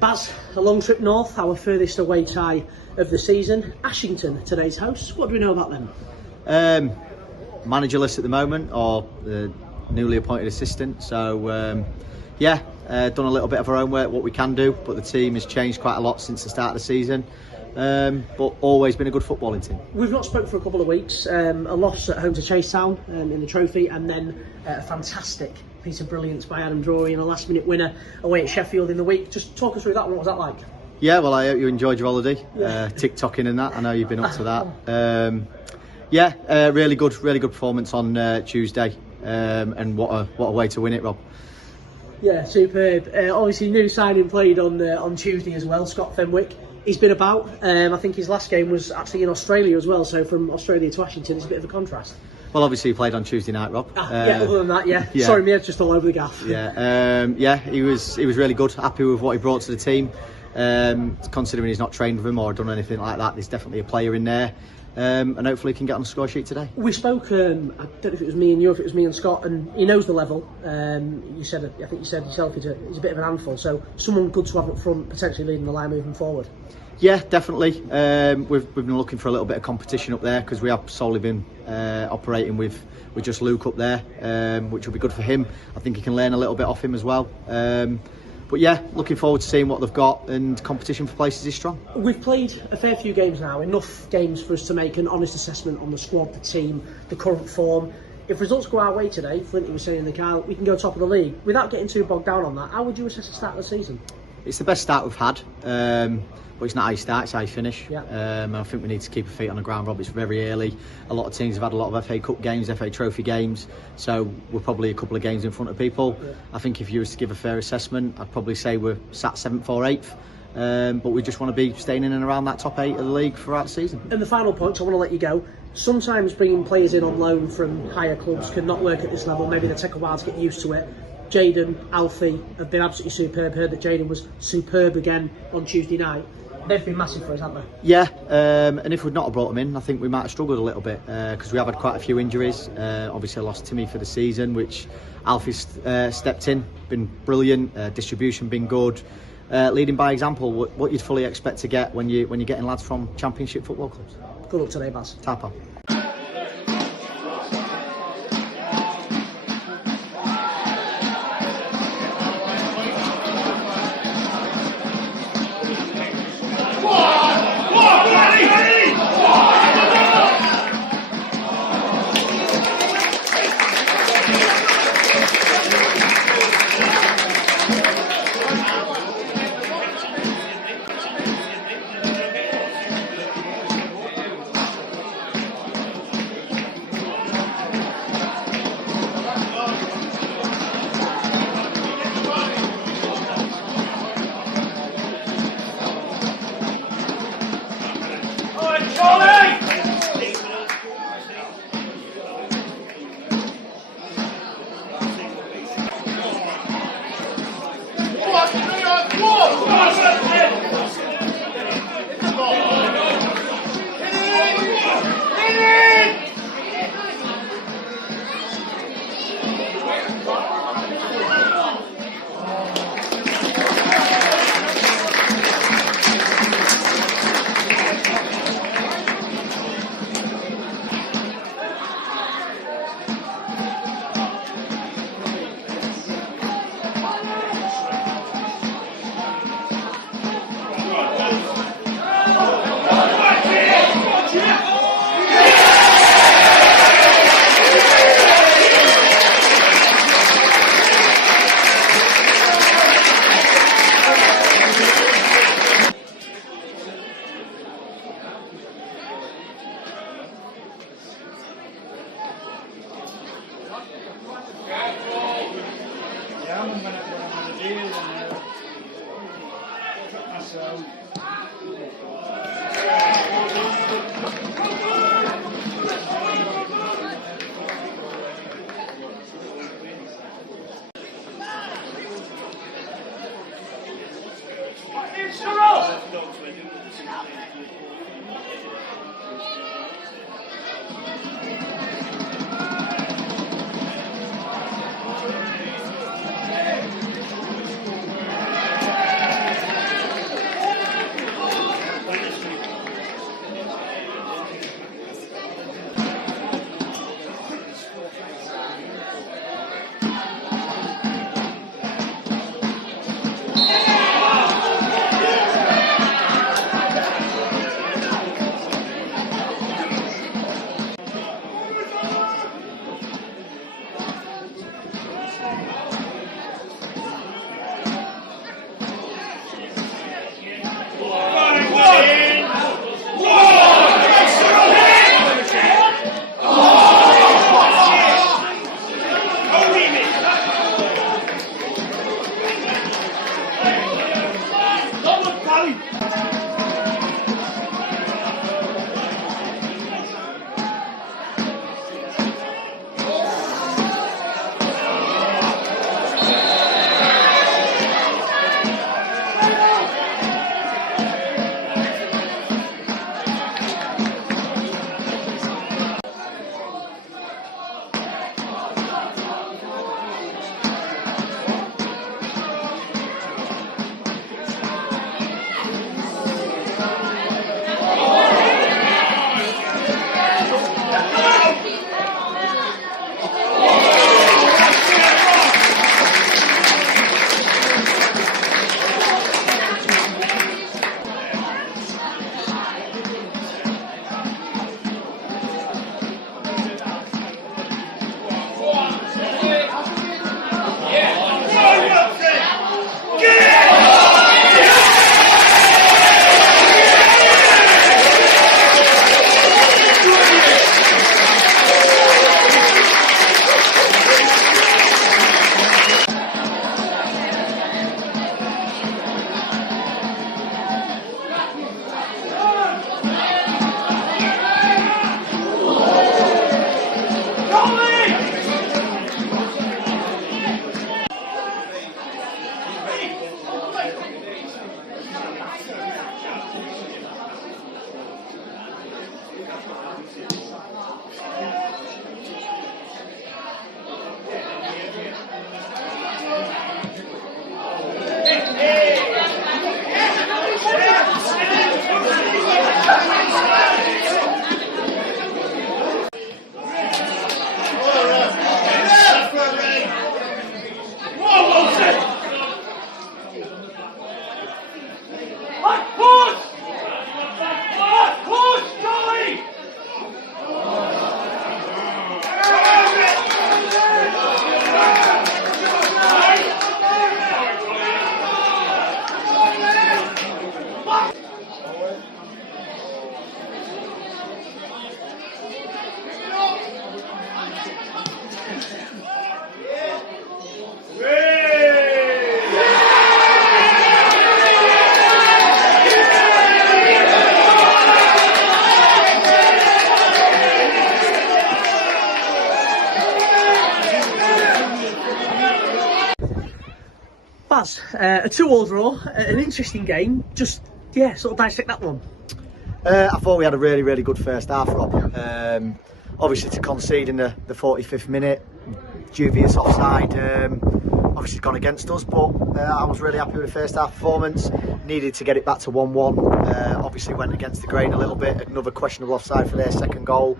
Baz, a long trip north, our furthest away tie of the season. Ashington, today's host. What do we know about them? Managerless at the moment, or the newly appointed assistant. So, done a little bit of our own work, what we can do, but the team has changed quite a lot since the start of the season. But always been a good footballing team. We've not spoken for a couple of weeks. A loss at home to Chasetown in the trophy, and then a fantastic piece of brilliance by Adam Drury and a last-minute winner away at Sheffield in the week. Just talk us through that one. What was that like? Yeah, well, I hope you enjoyed your holiday, Yeah. TikToking and that. I know you've been up to that. Really good performance on Tuesday, and what a way to win it, Rob. Yeah, superb. Obviously, new signing played on Tuesday as well, Scott Fenwick. He's been about. I think his last game was actually in Australia as well, so from Australia to Ashington is a bit of a contrast. Well, obviously he played on Tuesday night, Rob. Other than that, yeah. Sorry, my head's just all over the gaff. He was really good. Happy with what he brought to the team. Considering he's not trained with him or done anything like that, there's definitely a player in there. And hopefully he can get on the score sheet today. We spoke, I don't know if it was me and you, if it was me and Scott, and he knows the level. I think you said yourself he's a bit of an handful, so someone good to have up front, potentially leading the line moving forward. Yeah, definitely. We've been looking for a little bit of competition up there, because we have solely been operating with just Luke up there, which will be good for him. I think he can learn a little bit off him as well. But yeah, looking forward to seeing what they've got, and competition for places is strong. We've played a fair few games now, enough games for us to make an honest assessment on the squad, the team, the current form. If results go our way today, Flinty was saying in the car, we can go top of the league. Without getting too bogged down on that, how would you assess the start of the season? It's the best start we've had, but it's not how you start, it's how you finish. Yeah. I think we need to keep our feet on the ground, Rob. It's very early. A lot of teams have had a lot of FA Cup games, FA Trophy games, so we're probably a couple of games in front of people. Yeah. I think if you was to give a fair assessment, I'd probably say we're sat 7th or 8th, but we just want to be staying in and around that top 8 of the league throughout the season. And the final point, I want to let you go. Sometimes bringing players in on loan from higher clubs can not work at this level. Maybe they take a while to get used to it. Jayden, Alfie have been absolutely superb. Heard that Jayden was superb again on Tuesday night. They've been massive for us, haven't they? Yeah, and if we'd not have brought them in, I think we might have struggled a little bit, because we have had quite a few injuries. Obviously I lost Timmy for the season, which Alfie's stepped in, been brilliant, distribution been good, leading by example, what you'd fully expect to get when you're getting lads from Championship football clubs. Good luck today, Baz. Tapa. Laz, a 2-2 draw, an interesting game. Just, yeah, sort of dissect that one. I thought we had a really, really good first half, Rob. Obviously, to concede in the 45th minute, dubious offside, obviously gone against us, but I was really happy with the first half performance. Needed to get it back to 1-1. Obviously, went against the grain a little bit. Another questionable offside for their second goal.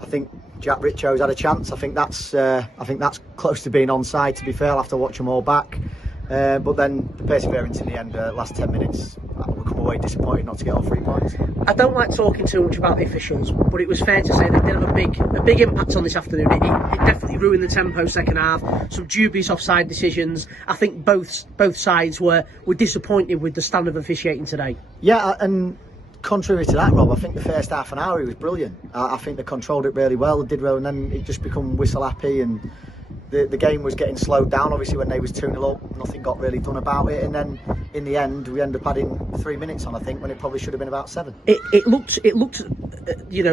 I think Jack Richo's had a chance. I think that's close to being onside. To be fair, I'll have to watch them all back. But then the perseverance in the end, last 10 minutes, we come away disappointed not to get all 3 points. I don't like talking too much about the officials, but it was fair to say they did have a big impact on this afternoon. It definitely ruined the tempo second half. Some dubious offside decisions. I think both sides were disappointed with the standard of officiating today. Yeah, and contrary to that, Rob, I think the first half an hour he was brilliant. I think they controlled it really well, did well, and then it just become whistle happy, and the game was getting slowed down. Obviously, when they was 2-0 up, nothing got really done about it, and then in the end we ended up adding 3 minutes on, I think, when it probably should have been about 7. It looked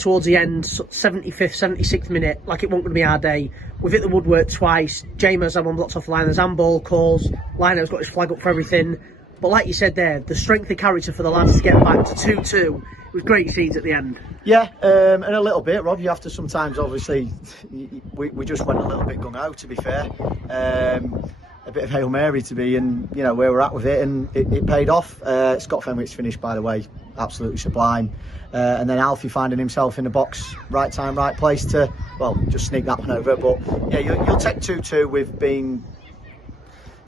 towards the end, 75th, 76th minute, like it wasn't going to be our day. We've hit the woodwork twice. Jamo's had one blocked off the line. There's handball calls. Lino's got his flag up for everything. But like you said there, the strength of character for the lads to get back to 2-2 was great scenes at the end. Yeah, and a little bit, Rob. You have to sometimes, obviously, we just went a little bit gung-ho, to be fair. A bit of Hail Mary to be, and where we're at with it, and it paid off. Scott Fenwick's finish, by the way, absolutely sublime. And then Alfie finding himself in the box, right time, right place to, well, just sneak that one over. But yeah, you'll take 2-2 with being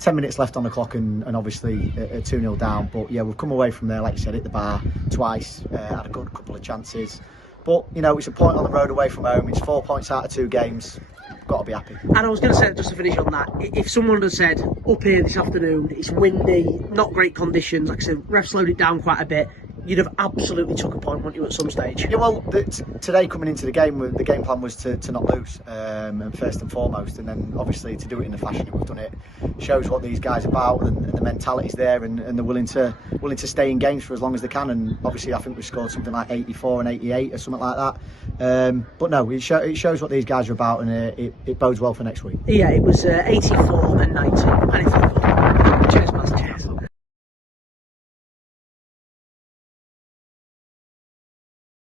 10 minutes left on the clock and obviously 2-0 down. But yeah, we've come away from there, like you said, hit the bar twice, had a good couple of chances. But it's a point on the road away from home. It's 4 points out of 2 games. Got to be happy. And I was going to say, just to finish on that, if someone had said up here this afternoon, it's windy, not great conditions, like I said, refs slowed it down quite a bit, you'd have absolutely took a point, wouldn't you, at some stage? Yeah, well, today coming into the game, the game plan was to not lose, and first and foremost, and then obviously to do it in the fashion that we've done it shows what these guys are about, and the mentality's there, and they're willing to stay in games for as long as they can. And obviously, I think we scored something like 84 and 88 or something like that. But no, it shows what these guys are about, and it bodes well for next week. Yeah, it was 84 and 90.